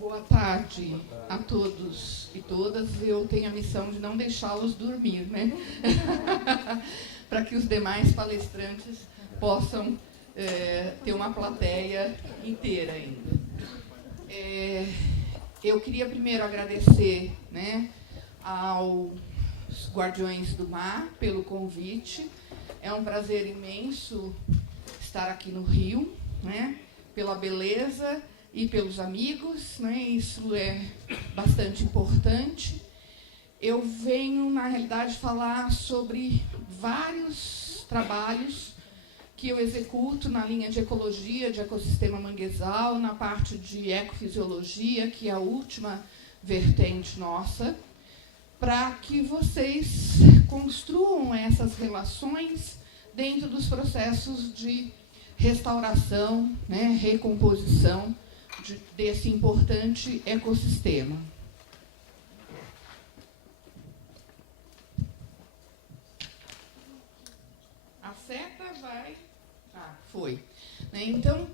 Boa tarde a todos e todas. Eu tenho a missão de não deixá-los dormir, né? Para que os demais palestrantes possam ter uma plateia inteira ainda. Eu queria primeiro agradecer, né, aos Guardiões do Mar pelo convite. É um prazer imenso estar aqui no Rio, né, pela beleza e pelos amigos, né, isso é bastante importante. Eu venho, na realidade, falar sobre vários trabalhos que eu executo na linha de ecologia, de ecossistema manguezal, na parte de ecofisiologia, que é a última vertente nossa, para que vocês construam essas relações dentro dos processos de restauração, né, recomposição desse importante ecossistema. A seta vai... foi. Então,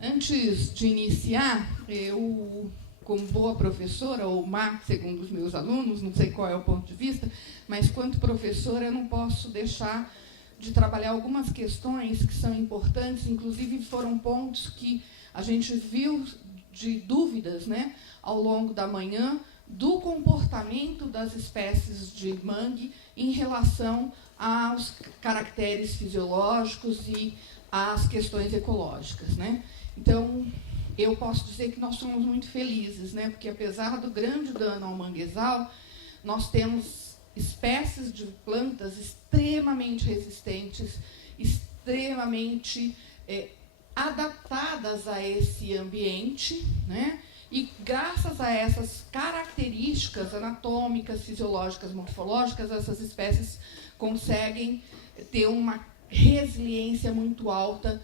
antes de iniciar, eu, como boa professora, ou má, segundo os meus alunos, não sei qual é o ponto de vista, mas quanto professora eu não posso deixar de trabalhar algumas questões que são importantes, inclusive foram pontos que a gente viu de dúvidas, né, ao longo da manhã, do comportamento das espécies de mangue em relação aos caracteres fisiológicos e às questões ecológicas, né? Então, eu posso dizer que nós somos muito felizes, né, porque apesar do grande dano ao manguezal, nós temos espécies de plantas extremamente resistentes, extremamente adaptadas a esse ambiente, né? E graças a essas características anatômicas, fisiológicas, morfológicas, essas espécies conseguem ter uma resiliência muito alta,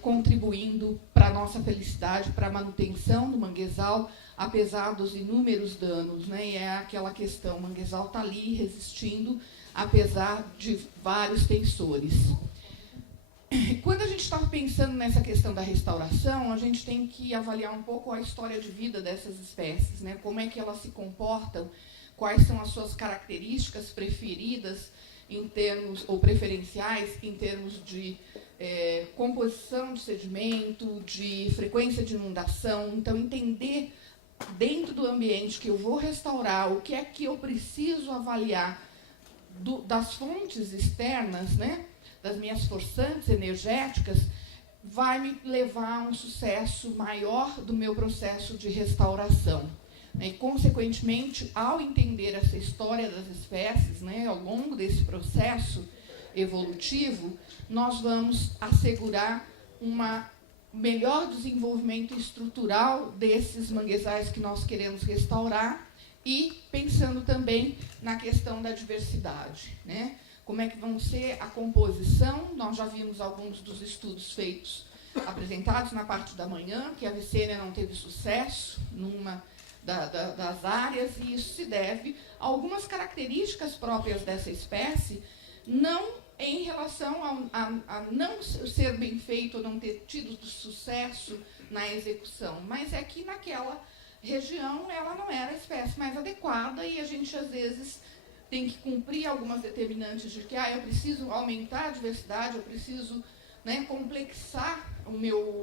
contribuindo para a nossa felicidade, para a manutenção do manguezal, apesar dos inúmeros danos, né? E é aquela questão, o manguezal está ali resistindo, apesar de vários tensores. Quando a gente está pensando nessa questão da restauração, a gente tem que avaliar um pouco a história de vida dessas espécies, né? Como é que elas se comportam, quais são as suas características preferidas em termos, ou preferenciais, em termos de composição de sedimento, de frequência de inundação. Então, entender dentro do ambiente que eu vou restaurar, o que é que eu preciso avaliar das fontes externas, né, das minhas forçantes energéticas, vai me levar a um sucesso maior do meu processo de restauração. E, consequentemente, ao entender essa história das espécies, né, ao longo desse processo evolutivo, nós vamos assegurar um melhor desenvolvimento estrutural desses manguezais que nós queremos restaurar e pensando também na questão da diversidade, né? Como é que vão ser a composição? Nós já vimos alguns dos estudos feitos, apresentados na parte da manhã, que a Vicênia não teve sucesso numa das áreas, e isso se deve a algumas características próprias dessa espécie, não em relação a não ser bem feito ou não ter tido sucesso na execução, mas é que naquela região ela não era a espécie mais adequada e a gente, às vezes, tem que cumprir algumas determinantes de que eu preciso aumentar a diversidade, eu preciso, né, complexar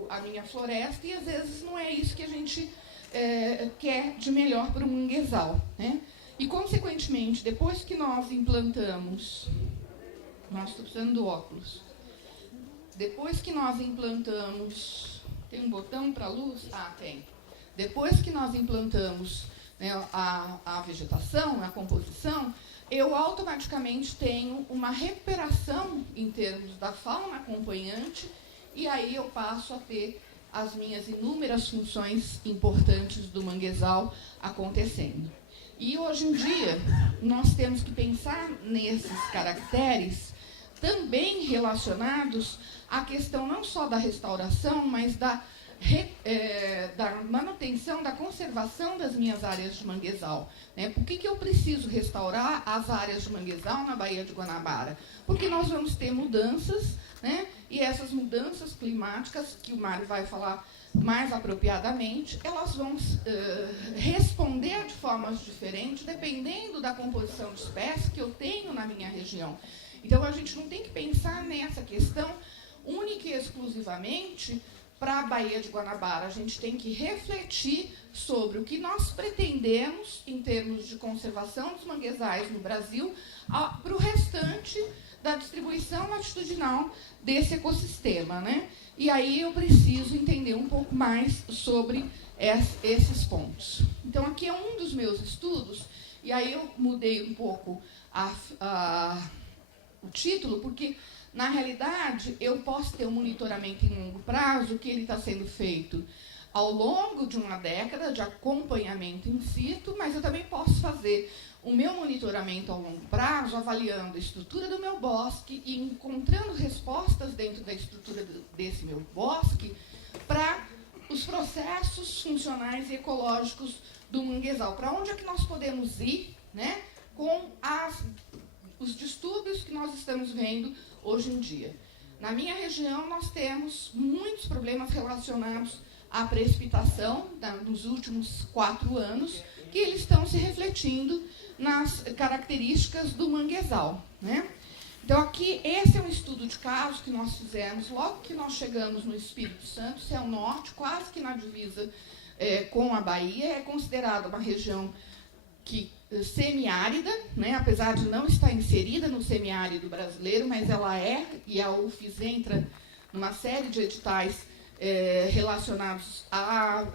a minha floresta, e às vezes não é isso que a gente quer de melhor para o manguezal, né? E, consequentemente, depois que nós implantamos... Nossa, estou precisando do óculos. Depois que nós implantamos... Tem um botão para a luz? Tem. Depois que nós implantamos, né, a vegetação, a composição, eu automaticamente tenho uma recuperação em termos da fauna acompanhante, e aí eu passo a ter as minhas inúmeras funções importantes do manguezal acontecendo. E hoje em dia, nós temos que pensar nesses caracteres também relacionados à questão não só da restauração, mas da manutenção, da conservação das minhas áreas de manguezal, né? Por que eu preciso restaurar as áreas de manguezal na Baía de Guanabara? Porque nós vamos ter mudanças, né, E essas mudanças climáticas, que o Mário vai falar mais apropriadamente, elas vão responder de formas diferentes, dependendo da composição de espécies que eu tenho na minha região. Então, a gente não tem que pensar nessa questão única e exclusivamente para a Baía de Guanabara. A gente tem que refletir sobre o que nós pretendemos em termos de conservação dos manguezais no Brasil para o restante da distribuição latitudinal desse ecossistema, né? E aí eu preciso entender um pouco mais sobre esses pontos. Então, aqui é um dos meus estudos, e aí eu mudei um pouco o título, porque, na realidade, eu posso ter um monitoramento em longo prazo, que ele está sendo feito ao longo de uma década de acompanhamento in situ, mas eu também posso fazer o meu monitoramento ao longo prazo, avaliando a estrutura do meu bosque e encontrando respostas dentro da estrutura desse meu bosque para os processos funcionais e ecológicos do manguezal. Para onde é que nós podemos ir, né, com os distúrbios que nós estamos vendo hoje em dia. Na minha região, nós temos muitos problemas relacionados à precipitação nos últimos 4 anos, que eles estão se refletindo nas características do manguezal, né? Então, aqui, esse é um estudo de caso que nós fizemos logo que nós chegamos no Espírito Santo, Céu Norte, quase que na divisa com a Bahia. É considerada uma região semiárida, né? Apesar de não estar inserida no semiárido brasileiro, mas ela é, e a UFES entra numa série de editais relacionados a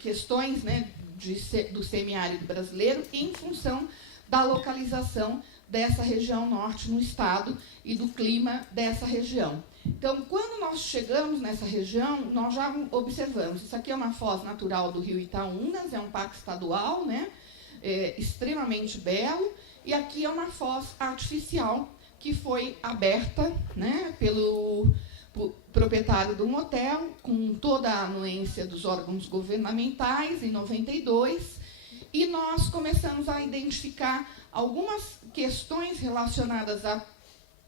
questões, né, do semiárido brasileiro, em função da localização dessa região norte no estado e do clima dessa região. Então, quando nós chegamos nessa região, nós já observamos, isso aqui é uma foz natural do rio Itaúnas, é um parque estadual, né, extremamente belo, e aqui é uma foz artificial que foi aberta, né, pelo proprietário de um hotel, com toda a anuência dos órgãos governamentais, em 92, e nós começamos a identificar algumas questões relacionadas à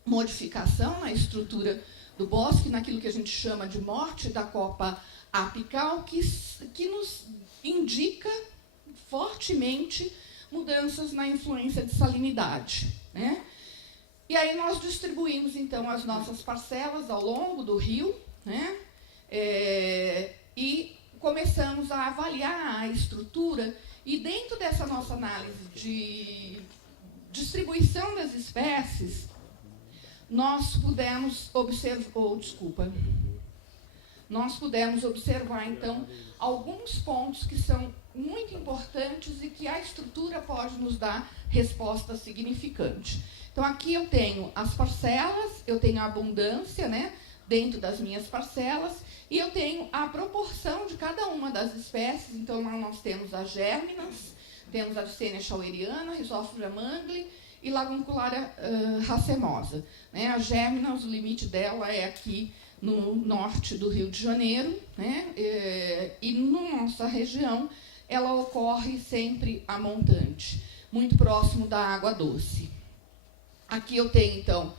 modificação na estrutura do bosque, naquilo que a gente chama de morte da copa apical, que nos indica fortemente mudanças na influência de salinidade, né? E aí nós distribuímos, então, as nossas parcelas ao longo do rio, né? E começamos a avaliar a estrutura, e dentro dessa nossa análise de distribuição das espécies, nós pudemos observar, então, alguns pontos que são muito importantes e que a estrutura pode nos dar resposta significante. Então, aqui eu tenho as parcelas, eu tenho a abundância, né, dentro das minhas parcelas, e eu tenho a proporção de cada uma das espécies. Então, nós temos as gérminas, temos a Vicenia schaueriana, Rhizophyra mangli e Laguncularia racemosa. Né? A gérmina, o limite dela é aqui no norte do Rio de Janeiro, né? E na nossa região ela ocorre sempre a montante, muito próximo da água doce. Aqui eu tenho, então,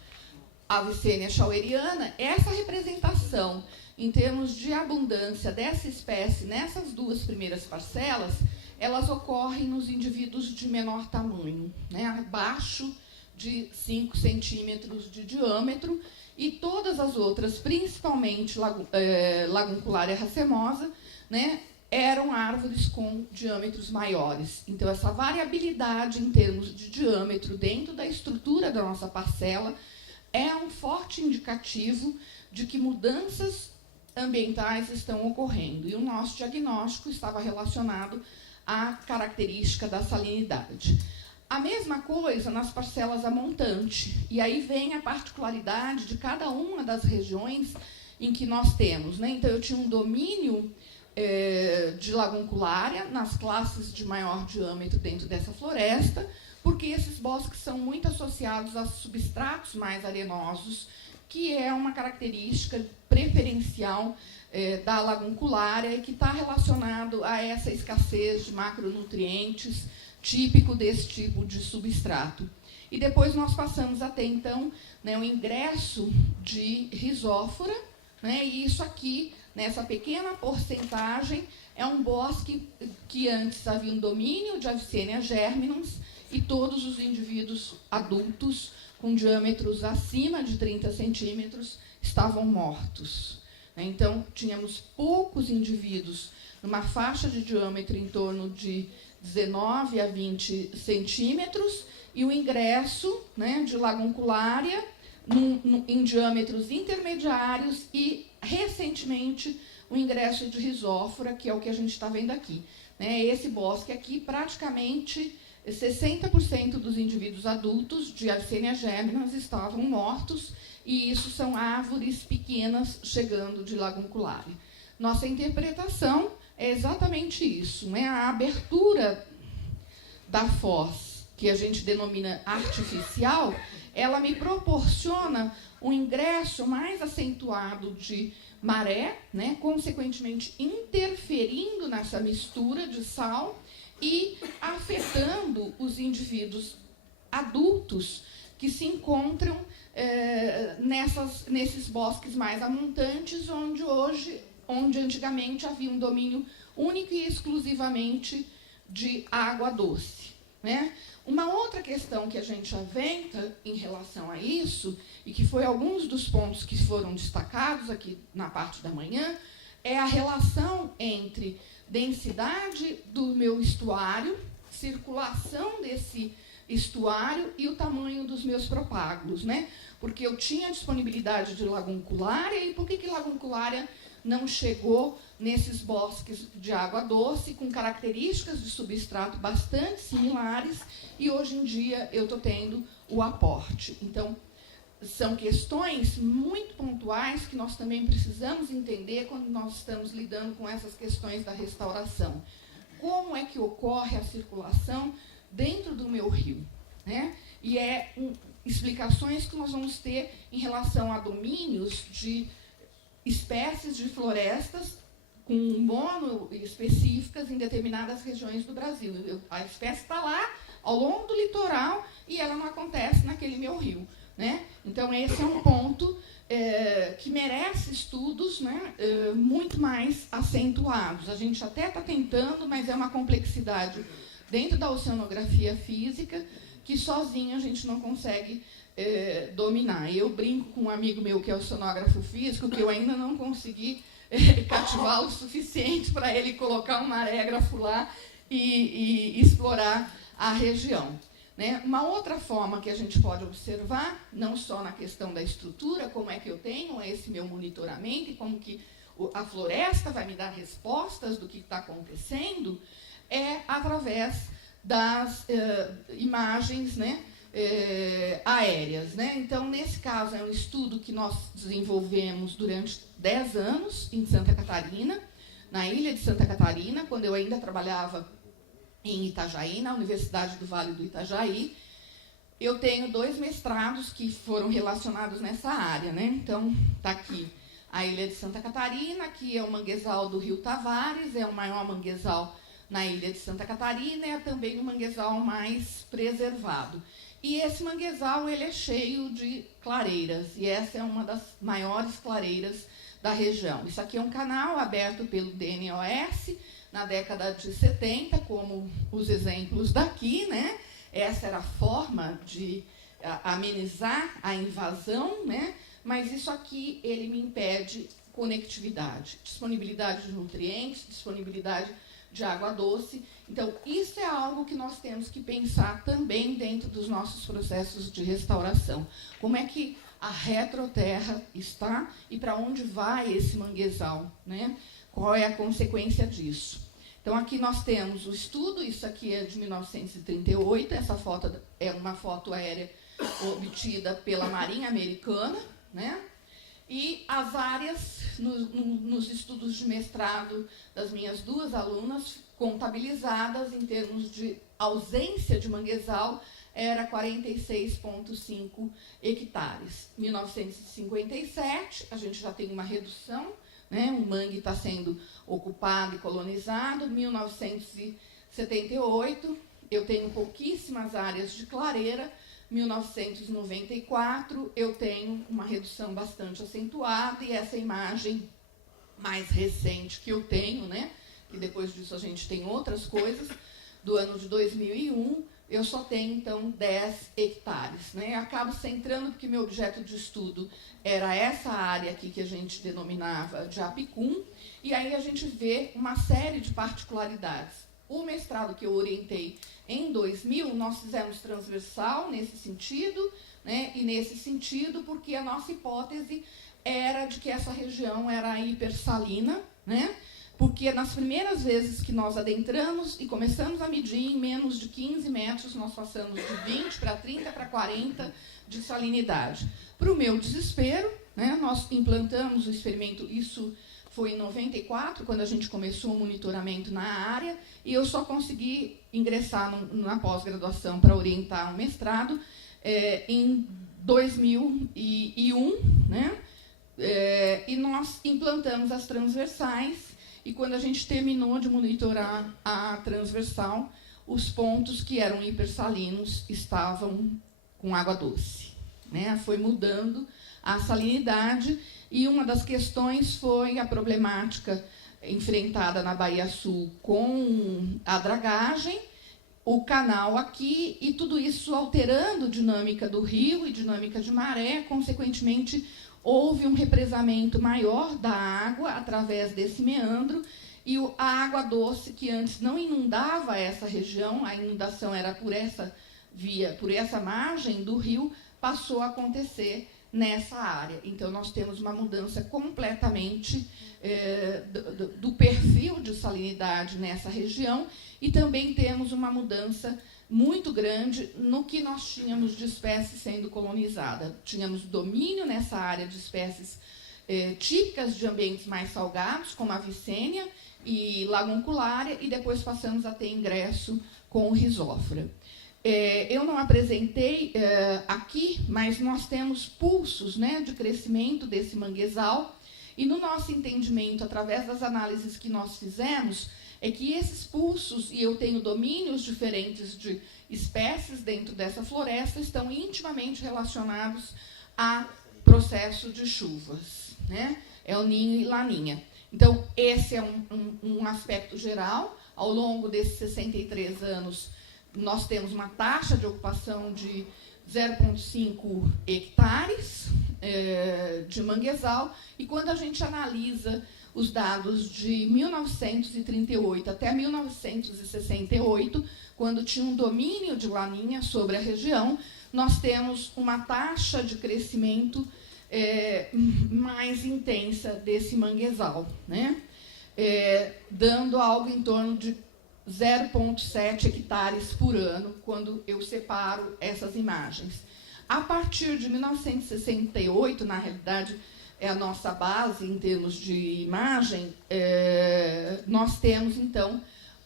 a Vicenia schaueriana. Essa representação em termos de abundância dessa espécie nessas 2 primeiras parcelas, elas ocorrem nos indivíduos de menor tamanho, né, abaixo de 5 centímetros de diâmetro, e todas as outras, principalmente Laguncularia racemosa, né, eram árvores com diâmetros maiores. Então, essa variabilidade em termos de diâmetro dentro da estrutura da nossa parcela é um forte indicativo de que mudanças ambientais estão ocorrendo. E o nosso diagnóstico estava relacionado à característica da salinidade. A mesma coisa nas parcelas a montante. E aí vem a particularidade de cada uma das regiões em que nós temos, né? Então, eu tinha um domínio de Laguncularia nas classes de maior diâmetro dentro dessa floresta, porque esses bosques são muito associados a substratos mais arenosos, que é uma característica preferencial da Laguncularia e que está relacionado a essa escassez de macronutrientes típico desse tipo de substrato. E depois nós passamos a ter, então, né, o ingresso de risófora, né, e isso aqui, nessa pequena porcentagem, é um bosque que antes havia um domínio de Avicennia germinans e todos os indivíduos adultos com diâmetros acima de 30 centímetros estavam mortos. Então, tínhamos poucos indivíduos numa faixa de diâmetro em torno de 19 a 20 centímetros e o ingresso, né, de laguncularia em diâmetros intermediários e, recentemente, o ingresso de risófora, que é o que a gente está vendo aqui. Né? Esse bosque aqui, praticamente 60% dos indivíduos adultos de Avicennia germinans estavam mortos, e isso são árvores pequenas chegando de laguncularia. Nossa interpretação é exatamente isso, né? A abertura da foz, que a gente denomina artificial, ela me proporciona um ingresso mais acentuado de maré, né? Consequentemente interferindo nessa mistura de sal e afetando os indivíduos adultos que se encontram nesses bosques mais amontantes, onde antigamente havia um domínio único e exclusivamente de água doce. Né? Uma outra questão que a gente aventa em relação a isso, e que foi alguns dos pontos que foram destacados aqui na parte da manhã, é a relação entre densidade do meu estuário, circulação desse estuário e o tamanho dos meus propágulos, né? Porque eu tinha disponibilidade de laguncularia, e por que laguncularia não chegou nesses bosques de água doce, com características de substrato bastante similares, e hoje em dia eu estou tendo o aporte. Então, são questões muito pontuais que nós também precisamos entender quando nós estamos lidando com essas questões da restauração. Como é que ocorre a circulação dentro do meu rio? Né? E explicações que nós vamos ter em relação a domínios de espécies de florestas com mono específicas em determinadas regiões do Brasil. A espécie está lá, ao longo do litoral, e ela não acontece naquele meu rio. Né? Então, esse é um ponto que merece estudos, né, muito mais acentuados. A gente até está tentando, mas é uma complexidade dentro da oceanografia física que sozinho a gente não consegue dominar. Eu brinco com um amigo meu que é oceanógrafo físico, que eu ainda não consegui cativá-lo o suficiente para ele colocar um marégrafo lá e explorar a região. Né? Uma outra forma que a gente pode observar, não só na questão da estrutura, como é que eu tenho esse meu monitoramento e como que a floresta vai me dar respostas do que está acontecendo, é através das imagens, né, aéreas. Né? Então, nesse caso, é um estudo que nós desenvolvemos durante 10 anos em Santa Catarina, na ilha de Santa Catarina, quando eu ainda trabalhava em Itajaí, na Universidade do Vale do Itajaí. Eu tenho 2 mestrados que foram relacionados nessa área. Né? Então, está aqui a ilha de Santa Catarina, que é o manguezal do Rio Tavares, é o maior manguezal na ilha de Santa Catarina, é também o manguezal mais preservado. E esse manguezal ele é cheio de clareiras, e essa é uma das maiores clareiras da região. Isso aqui é um canal aberto pelo DNOS na década de 70, como os exemplos daqui. Né? Essa era a forma de amenizar a invasão, né? Mas isso aqui ele me impede conectividade, disponibilidade de nutrientes, disponibilidade de água doce. Então, isso é algo que nós temos que pensar também dentro dos nossos processos de restauração. Como é que a retroterra está e para onde vai esse manguezal? Né? Qual é a consequência disso? Então, aqui nós temos o estudo, isso aqui é de 1938, essa foto é uma foto aérea obtida pela Marinha Americana, né? E as áreas, nos estudos de mestrado das minhas 2 alunas, contabilizadas em termos de ausência de manguezal, era 46,5 hectares. 1957, a gente já tem uma redução, né? O mangue está sendo ocupado e colonizado. 1978, eu tenho pouquíssimas áreas de clareira. 1994, eu tenho uma redução bastante acentuada, e essa imagem mais recente que eu tenho, né, e depois disso a gente tem outras coisas, do ano de 2001, eu só tenho, então, 10 hectares. Né? Acabo centrando, porque meu objeto de estudo era essa área aqui que a gente denominava de Apicum, e aí a gente vê uma série de particularidades. O mestrado que eu orientei em 2000, nós fizemos transversal nesse sentido, né? E nesse sentido porque a nossa hipótese era de que essa região era hipersalina, né? Porque nas primeiras vezes que nós adentramos e começamos a medir, em menos de 15 metros, nós passamos de 20 para 30 para 40 de salinidade. Para o meu desespero, né, nós implantamos o experimento, isso foi em 94, quando a gente começou o monitoramento na área, e eu só consegui ingressar na pós-graduação para orientar o mestrado em 2001, né, e nós implantamos as transversais. E quando a gente terminou de monitorar a transversal, os pontos que eram hipersalinos estavam com água doce. Né? Foi mudando a salinidade, e uma das questões foi a problemática enfrentada na Baía Sul com a dragagem, o canal aqui, e tudo isso alterando a dinâmica do rio e dinâmica de maré, consequentemente, houve um represamento maior da água através desse meandro, e a água doce, que antes não inundava essa região, a inundação era por essa via, por essa margem do rio, passou a acontecer nessa área. Então, nós temos uma mudança completamente do perfil de salinidade nessa região, e também temos uma mudança muito grande no que nós tínhamos de espécies sendo colonizada. Tínhamos domínio nessa área de espécies típicas de ambientes mais salgados, como a vicênia e lagunculária, e depois passamos a ter ingresso com o Rhizophyra. Eu não apresentei aqui, mas nós temos pulsos, né, de crescimento desse manguezal, e no nosso entendimento, através das análises que nós fizemos, é que esses pulsos, e eu tenho domínios diferentes de espécies dentro dessa floresta, estão intimamente relacionados a processo de chuvas, né? El Niño e Laninha. Então, esse é um aspecto geral. Ao longo desses 63 anos, nós temos uma taxa de ocupação de 0,5 hectares de manguezal, e quando a gente analisa os dados de 1938 até 1968, quando tinha um domínio de Laninha sobre a região, nós temos uma taxa de crescimento mais intensa desse manguezal, né? Dando algo em torno de 0,7 hectares por ano, quando eu separo essas imagens. A partir de 1968, na realidade, é a nossa base em termos de imagem, nós temos, então,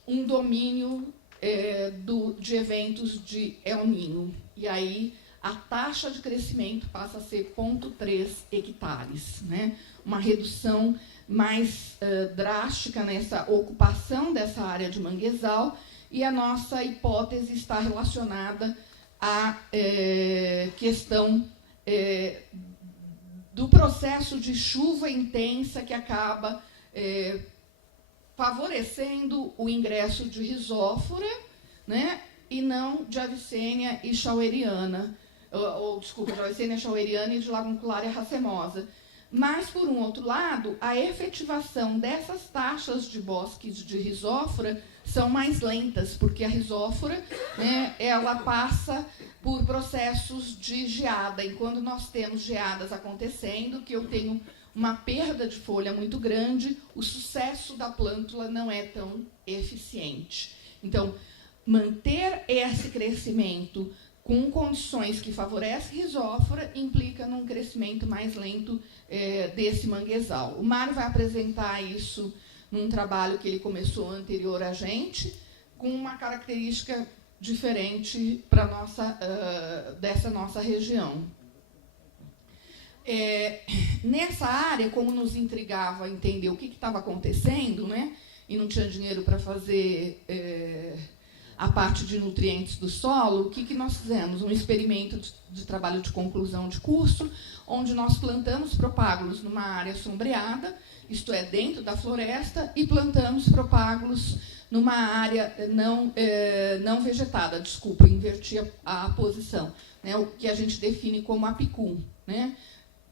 um domínio de eventos de El Niño. E aí a taxa de crescimento passa a ser 0,3 hectares. Né? Uma redução mais drástica nessa ocupação dessa área de manguezal, e a nossa hipótese está relacionada à questão do processo de chuva intensa que acaba favorecendo o ingresso de Rhizophyra, né, e não de Avicenia e Schaueriana, desculpa, de Avicenia Schaueriana e de Laguncularia racemosa. Mas, por um outro lado, a efetivação dessas taxas de bosques de Rhizophyra são mais lentas, porque a Rhizophyra, né, ela passa por processos de geada, e quando nós temos geadas acontecendo, que eu tenho uma perda de folha muito grande, o sucesso da plântula não é tão eficiente. Então, manter esse crescimento com condições que favorecem Rhizophyra implica num crescimento mais lento desse manguezal. O Mário vai apresentar isso num trabalho que ele começou anterior a gente, com uma característica diferente para dessa nossa região. Nessa área, como nos intrigava entender o que estava acontecendo, né, e não tinha dinheiro para fazer a parte de nutrientes do solo, o que nós fizemos? Um experimento de trabalho de conclusão de curso, onde nós plantamos propágulos numa área sombreada, isto é, dentro da floresta, e plantamos propágulos numa área não vegetada, desculpa, inverti a posição, né, o que a gente define como apicum, né,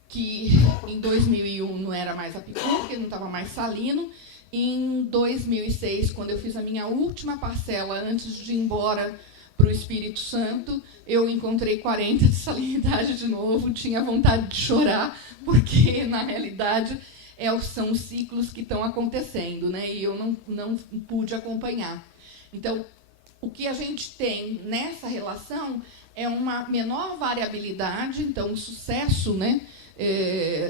que em 2001 não era mais apicum, porque não estava mais salino. Em 2006, quando eu fiz a minha última parcela, antes de ir embora para o Espírito Santo, eu encontrei 40 de salinidade de novo, tinha vontade de chorar, porque, na realidade, são os ciclos que estão acontecendo, né? E eu não pude acompanhar. Então, o que a gente tem nessa relação é uma menor variabilidade, então, o sucesso, né,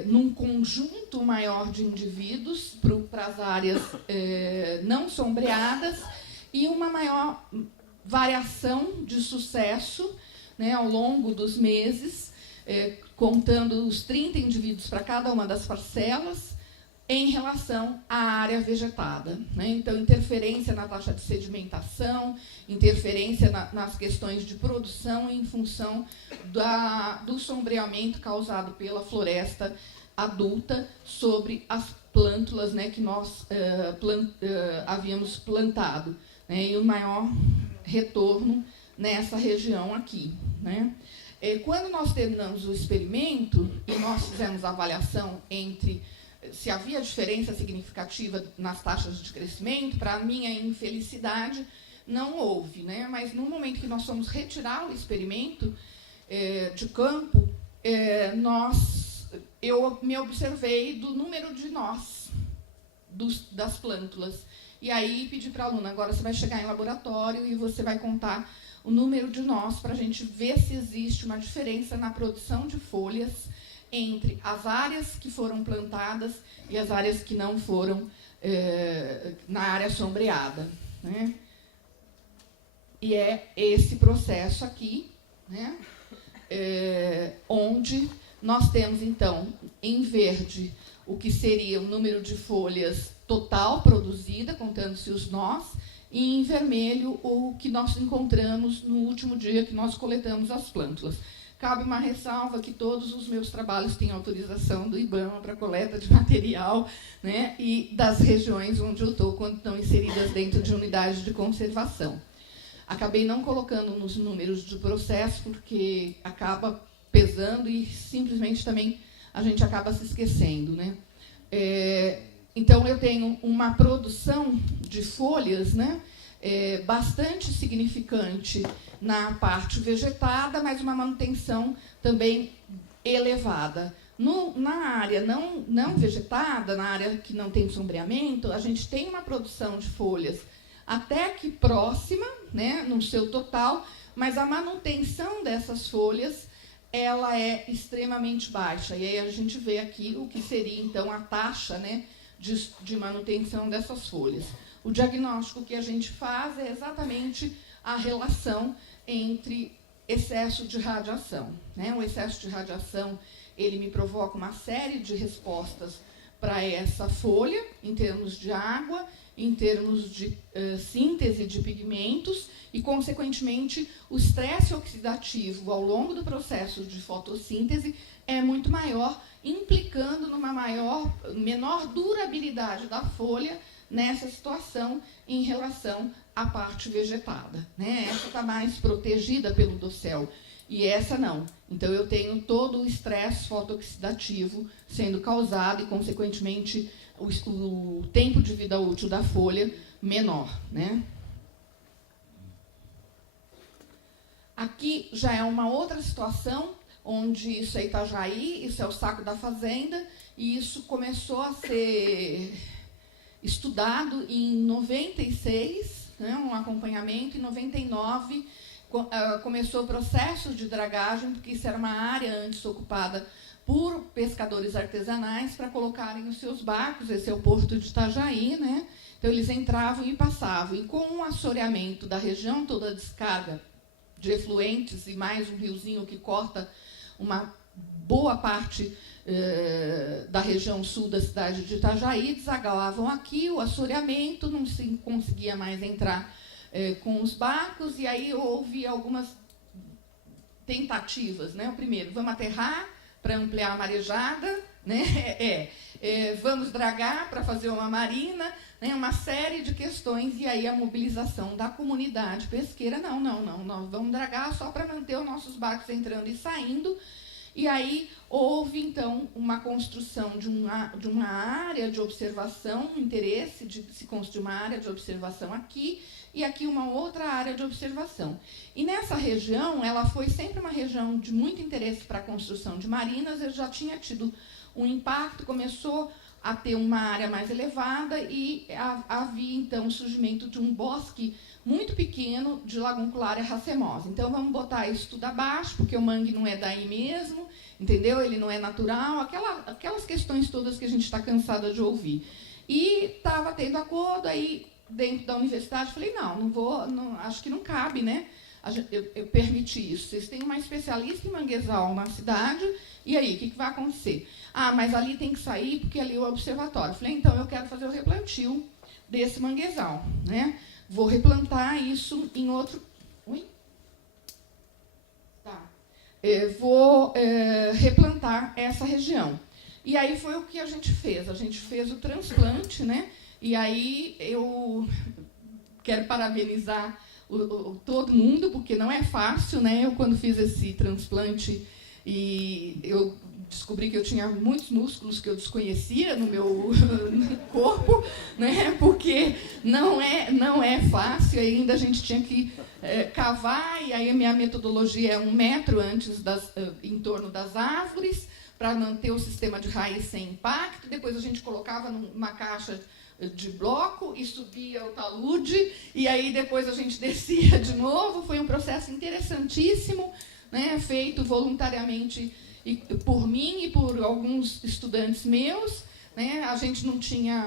num conjunto maior de indivíduos para as áreas não sombreadas e uma maior variação de sucesso, né, ao longo dos meses, contando os 30 indivíduos para cada uma das parcelas, em relação à área vegetada, né? Então, interferência na taxa de sedimentação, interferência nas questões de produção em função do sombreamento causado pela floresta adulta sobre as plântulas, né, que nós havíamos plantado, né, e o maior retorno nessa região aqui, né? Quando nós terminamos o experimento e nós fizemos a avaliação entre se havia diferença significativa nas taxas de crescimento, para a minha infelicidade, não houve, né? Mas no momento que nós fomos retirar o experimento de campo, eu me observei do número de nós, das plântulas. E aí pedi para a aluna, agora você vai chegar em laboratório e você vai contar o número de nós para a gente ver se existe uma diferença na produção de folhas entre as áreas que foram plantadas e as áreas que não foram na área sombreada, né? E é esse processo aqui, né, onde nós temos, então, em verde, o que seria o número de folhas total produzida, contando-se os nós, e em vermelho o que nós encontramos no último dia que nós coletamos as plântulas. Cabe uma ressalva que todos os meus trabalhos têm autorização do IBAMA para coleta de material, né, e das regiões onde eu estou, quando estão inseridas dentro de unidades de conservação. Acabei não colocando nos números de processo, porque acaba pesando e simplesmente também a gente acaba se esquecendo, né? Então, eu tenho uma produção de folhas, né, bastante significante na parte vegetada, mas uma manutenção também elevada. Na área não vegetada, na área que não tem sombreamento, a gente tem uma produção de folhas até que próxima, né, no seu total, mas a manutenção dessas folhas ela é extremamente baixa. E aí a gente vê aqui o que seria, então, a taxa, né, de manutenção dessas folhas. O diagnóstico que a gente faz é exatamente a relação entre excesso de radiação, né? O excesso de radiação, ele me provoca uma série de respostas para essa folha, em termos de água, em termos de síntese de pigmentos e, consequentemente, o estresse oxidativo ao longo do processo de fotossíntese é muito maior, implicando numa menor durabilidade da folha nessa situação em relação à parte vegetada, né? Essa está mais protegida pelo dossel e essa não. Então, eu tenho todo o estresse fotooxidativo sendo causado e, consequentemente, o tempo de vida útil da folha menor, né? Aqui já é uma outra situação, onde isso é Itajaí, isso é o Saco da Fazenda, e isso começou a ser estudado em 96, né, um acompanhamento, em 99 começou o processo de dragagem, porque isso era uma área antes ocupada por pescadores artesanais para colocarem os seus barcos, esse é o porto de Itajaí, né? Então eles entravam e passavam, e com o assoreamento da região, toda a descarga de efluentes e mais um riozinho que corta uma boa parte da região sul da cidade de Itajaí, desagalavam aqui, o assoreamento, não se conseguia mais entrar com os barcos, e aí houve algumas tentativas, né? O primeiro, vamos aterrar para ampliar a marejada, né? Vamos dragar para fazer uma marina, né? Uma série de questões, e aí a mobilização da comunidade pesqueira, não, nós vamos dragar só para manter os nossos barcos entrando e saindo. E aí houve, então, uma construção de uma área de observação, um interesse de se construir uma área de observação aqui, e aqui uma outra área de observação. E nessa região, ela foi sempre uma região de muito interesse para a construção de marinas, eu já tinha tido um impacto, começou a ter uma área mais elevada e havia, então, o surgimento de um bosque muito pequeno de lagunculária racemosa. Então, vamos botar isso tudo abaixo, porque o mangue não é daí mesmo, entendeu? Ele não é natural, aquelas questões todas que a gente está cansada de ouvir. E estava tendo acordo, aí, dentro da universidade, falei, não, acho que não cabe, né? Eu permiti isso. Vocês têm uma especialista em manguezal na cidade, e aí, o que vai acontecer? Mas ali tem que sair, porque ali é o observatório. Eu falei, então, eu quero fazer o replantio desse manguezal, né? Vou replantar isso em outro... Oi? Tá. Vou replantar essa região. E aí foi o que a gente fez. A gente fez o transplante, né? E aí eu quero parabenizar todo mundo, porque não é fácil, né? Eu, quando fiz esse transplante, e eu descobri que eu tinha muitos músculos que eu desconhecia no meu corpo, né? Porque não é fácil, ainda a gente tinha que cavar, e aí a minha metodologia é 1 metro em torno das árvores, para manter o sistema de raiz sem impacto. Depois a gente colocava numa caixa de bloco e subia o talude, e aí depois a gente descia de novo. Foi um processo interessantíssimo, né, feito voluntariamente por mim e por alguns estudantes meus, né. A gente não tinha...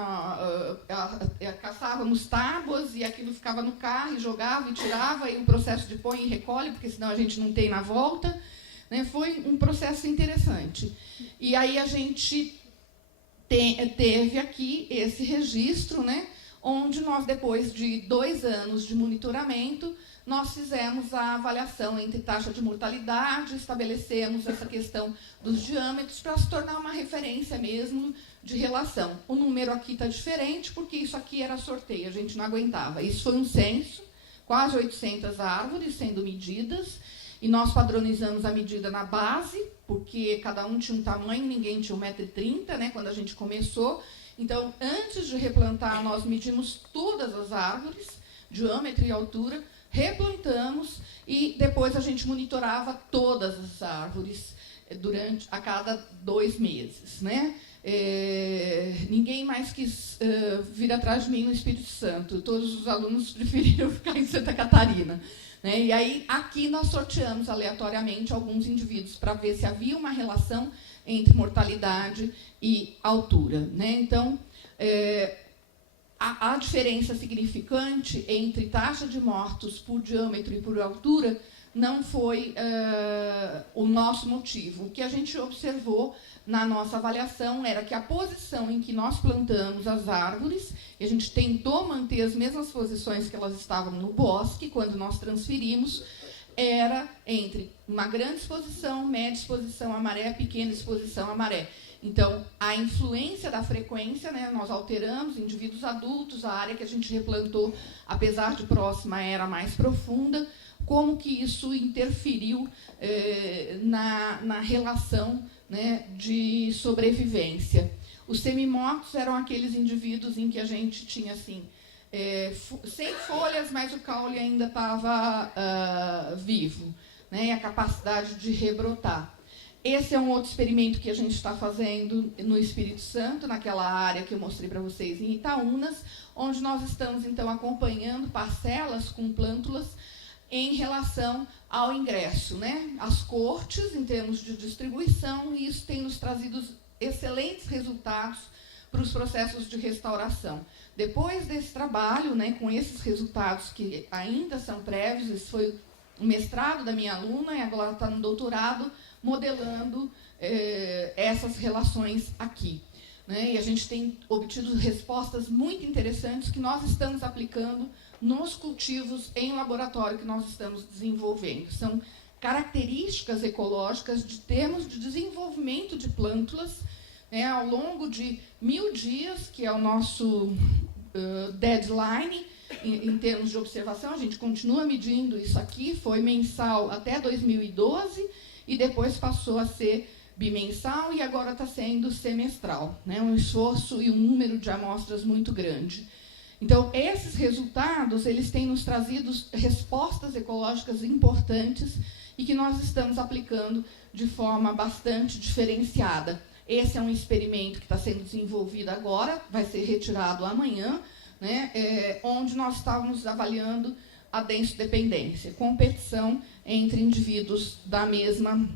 caçávamos tábuas e aquilo ficava no carro e jogava e tirava, e o processo de põe e recolhe, porque senão a gente não tem na volta, né. Foi um processo interessante. E aí a gente teve aqui esse registro, né, onde nós, depois de 2 anos de monitoramento, nós fizemos a avaliação entre taxa de mortalidade, estabelecemos essa questão dos diâmetros para se tornar uma referência mesmo de relação. O número aqui está diferente, porque isso aqui era sorteio, a gente não aguentava. Isso foi um censo, quase 800 árvores sendo medidas, e nós padronizamos a medida na base, porque cada um tinha um tamanho, ninguém tinha 1,30 m, né, quando a gente começou. Então, antes de replantar, nós medimos todas as árvores, diâmetro e altura, replantamos, e depois a gente monitorava todas as árvores a cada 2 meses, né? Ninguém mais quis vir atrás de mim no Espírito Santo. Todos os alunos preferiram ficar em Santa Catarina, né? E aí, aqui nós sorteamos aleatoriamente alguns indivíduos para ver se havia uma relação entre mortalidade e altura, né? Então, a diferença significante entre taxa de mortos por diâmetro e por altura não foi o nosso motivo. O que a gente observou na nossa avaliação era que a posição em que nós plantamos as árvores, e a gente tentou manter as mesmas posições que elas estavam no bosque quando nós transferimos, era entre uma grande exposição, média exposição à maré, pequena exposição à maré. Então, a influência da frequência, né, nós alteramos indivíduos adultos, a área que a gente replantou, apesar de próxima, era mais profunda, como que isso interferiu na relação, né, de sobrevivência. Os semimortos eram aqueles indivíduos em que a gente tinha, assim, sem folhas, mas o caule ainda estava vivo, né, e a capacidade de rebrotar. Esse é um outro experimento que a gente está fazendo no Espírito Santo, naquela área que eu mostrei para vocês em Itaúnas, onde nós estamos, então, acompanhando parcelas com plântulas em relação ao ingresso, né? As cortes, em termos de distribuição, e isso tem nos trazido excelentes resultados para os processos de restauração. Depois desse trabalho, né, com esses resultados que ainda são prévios, esse foi o mestrado da minha aluna, e agora está no doutorado, modelando essas relações aqui, né? E a gente tem obtido respostas muito interessantes que nós estamos aplicando nos cultivos em laboratório que nós estamos desenvolvendo. São características ecológicas de termos de desenvolvimento de plântulas, né, ao longo de 1000 dias, que é o nosso deadline em termos de observação. A gente continua medindo isso aqui, foi mensal até 2012 e depois passou a ser bimensal e agora está sendo semestral, né, um esforço e um número de amostras muito grande. Então, esses resultados, eles têm nos trazido respostas ecológicas importantes e que nós estamos aplicando de forma bastante diferenciada. Esse é um experimento que está sendo desenvolvido agora, vai ser retirado amanhã, né, onde nós estávamos avaliando a densodependência, competição entre indivíduos da mesma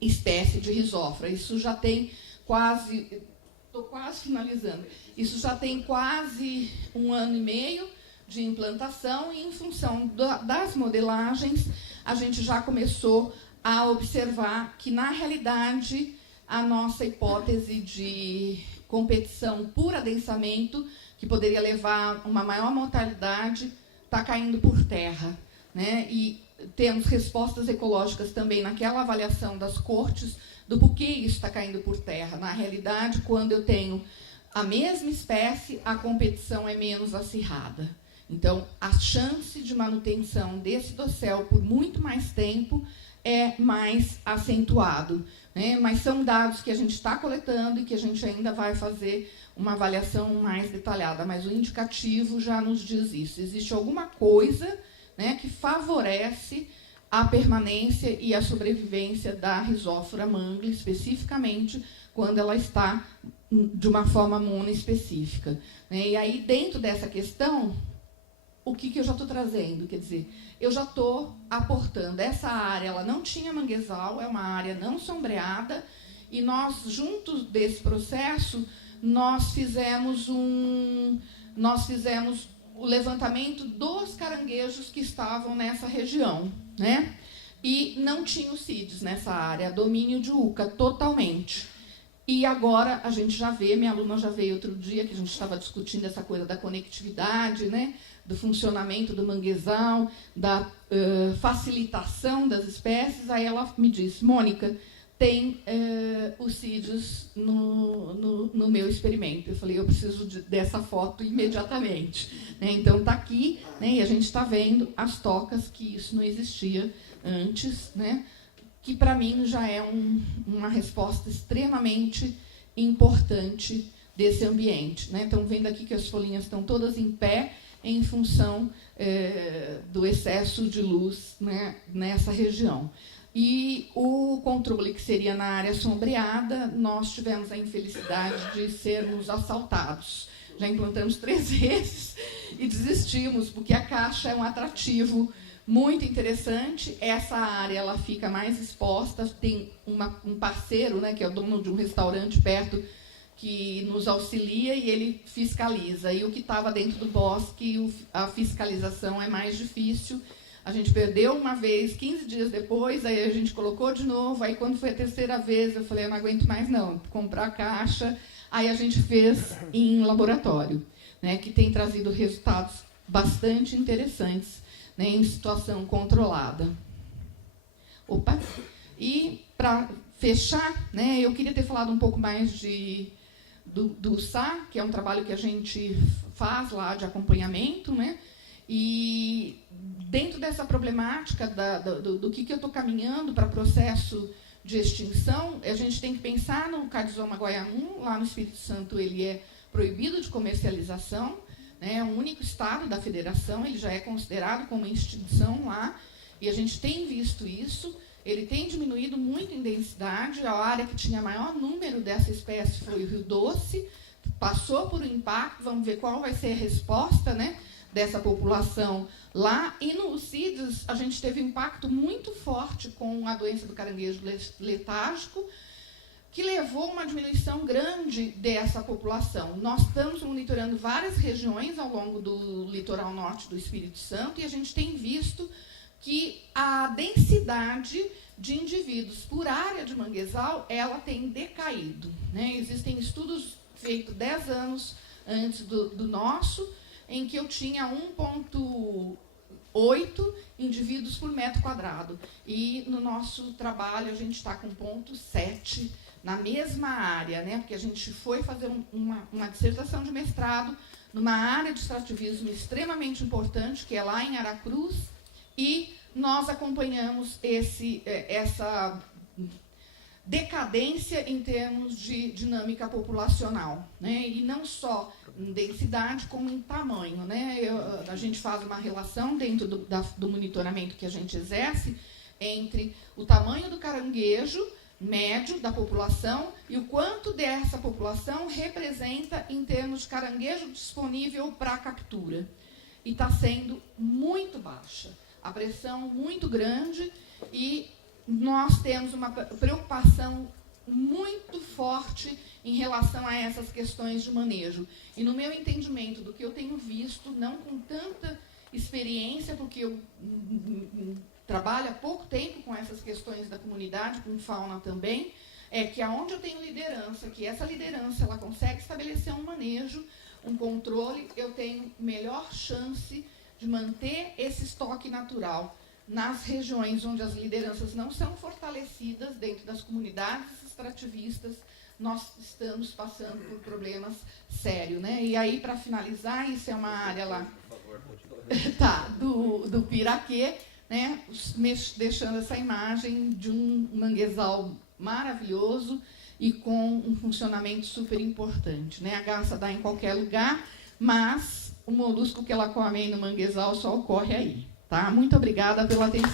espécie de Rhizophrora. Isso já tem quase... Estou quase finalizando. Isso já tem quase 1 ano e meio de implantação e, em função das modelagens, a gente já começou a observar que, na realidade, a nossa hipótese de competição por adensamento, que poderia levar a uma maior mortalidade, está caindo por terra, né? E temos respostas ecológicas também naquela avaliação das cortes do porquê isso está caindo por terra. Na realidade, quando eu tenho a mesma espécie, a competição é menos acirrada. Então, a chance de manutenção desse dossel por muito mais tempo é mais acentuado, né? Mas são dados que a gente está coletando e que a gente ainda vai fazer uma avaliação mais detalhada. Mas o indicativo já nos diz isso. Existe alguma coisa, né, que favorece a permanência e a sobrevivência da Rhizophrora mangli, especificamente quando ela está de uma forma monoespecífica, né? E aí, dentro dessa questão, o que eu já estou trazendo? Quer dizer, eu já estou aportando. Essa área ela não tinha manguezal, é uma área não sombreada, e nós, juntos desse processo, nós fizemos o levantamento dos caranguejos que estavam nessa região, né? E não tinha os CIDs nessa área, domínio de UCA totalmente. E agora a gente já vê, minha aluna já veio outro dia, que a gente estava discutindo essa coisa da conectividade, né? Do funcionamento do manguezal, da facilitação das espécies. Aí ela me disse, Mônica, tem os CIDs no meu experimento. Eu falei, eu preciso dessa foto imediatamente, né? Então, está aqui, né, e a gente está vendo as tocas, que isso não existia antes, né, que para mim já é uma resposta extremamente importante desse ambiente, né? Estão vendo aqui que as folhinhas estão todas em pé em função do excesso de luz, né, nessa região. E o controle, que seria na área sombreada, nós tivemos a infelicidade de sermos assaltados. Já implantamos 3 vezes e desistimos, porque a caixa é um atrativo muito interessante. Essa área ela fica mais exposta, tem um parceiro, né, que é o dono de um restaurante perto, que nos auxilia e ele fiscaliza. E o que estava dentro do bosque, a fiscalização é mais difícil. A gente perdeu uma vez, 15 dias depois, aí a gente colocou de novo, aí quando foi a 3ª vez, eu falei, eu não aguento mais não, comprar a caixa. Aí a gente fez em laboratório, né, que tem trazido resultados bastante interessantes, né, em situação controlada. Opa! E, para fechar, né, eu queria ter falado um pouco mais do SA, que é um trabalho que a gente faz lá de acompanhamento, né? E dentro dessa problemática do que eu estou caminhando para processo de extinção, a gente tem que pensar no Cardizoma guaianum. Lá no Espírito Santo ele é proibido de comercialização, né? É o único estado da federação, ele já é considerado como extinção lá, e a gente tem visto isso. Ele tem diminuído muito em densidade. A área que tinha maior número dessa espécie foi o Rio Doce, passou por um impacto. Vamos ver qual vai ser a resposta, né, dessa população lá. E no CIDs a gente teve um impacto muito forte com a doença do caranguejo letárgico, que levou a uma diminuição grande dessa população. Nós estamos monitorando várias regiões ao longo do litoral norte do Espírito Santo, e a gente tem visto que a densidade de indivíduos por área de manguezal ela tem decaído, né? Existem estudos feitos 10 anos antes do nosso, em que eu tinha 1,8 indivíduos por metro quadrado. E no nosso trabalho a gente está com 0,7 na mesma área, né? Porque a gente foi fazer uma dissertação de mestrado numa área de extrativismo extremamente importante, que é lá em Aracruz, e nós acompanhamos essa decadência em termos de dinâmica populacional, né? E não só em densidade, como em tamanho, né? A gente faz uma relação dentro do monitoramento que a gente exerce entre o tamanho do caranguejo médio da população e o quanto dessa população representa em termos de caranguejo disponível para captura. E está sendo muito baixa, a pressão muito grande, e nós temos uma preocupação muito forte em relação a essas questões de manejo. E no meu entendimento, do que eu tenho visto, não com tanta experiência, porque eu trabalho há pouco tempo com essas questões da comunidade, com fauna também, é que aonde eu tenho liderança, que essa liderança ela consegue estabelecer um manejo, um controle, eu tenho melhor chance de manter esse estoque natural. Nas regiões onde as lideranças não são fortalecidas, dentro das comunidades extrativistas, nós estamos passando por problemas sérios, né? E aí, para finalizar, isso é uma área lá do Piraquê, né? Deixando essa imagem de um manguezal maravilhoso e com um funcionamento super importante, né? A garça dá em qualquer lugar, mas o molusco que ela come aí no manguezal só ocorre aí. Tá? Muito obrigada pela atenção.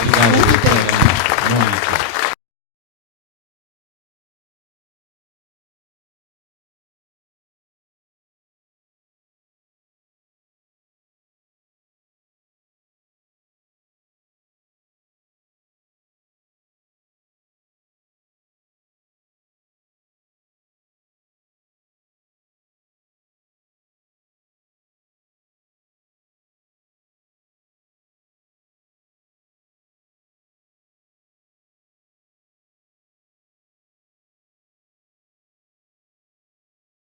Obrigado, doutora. Muito.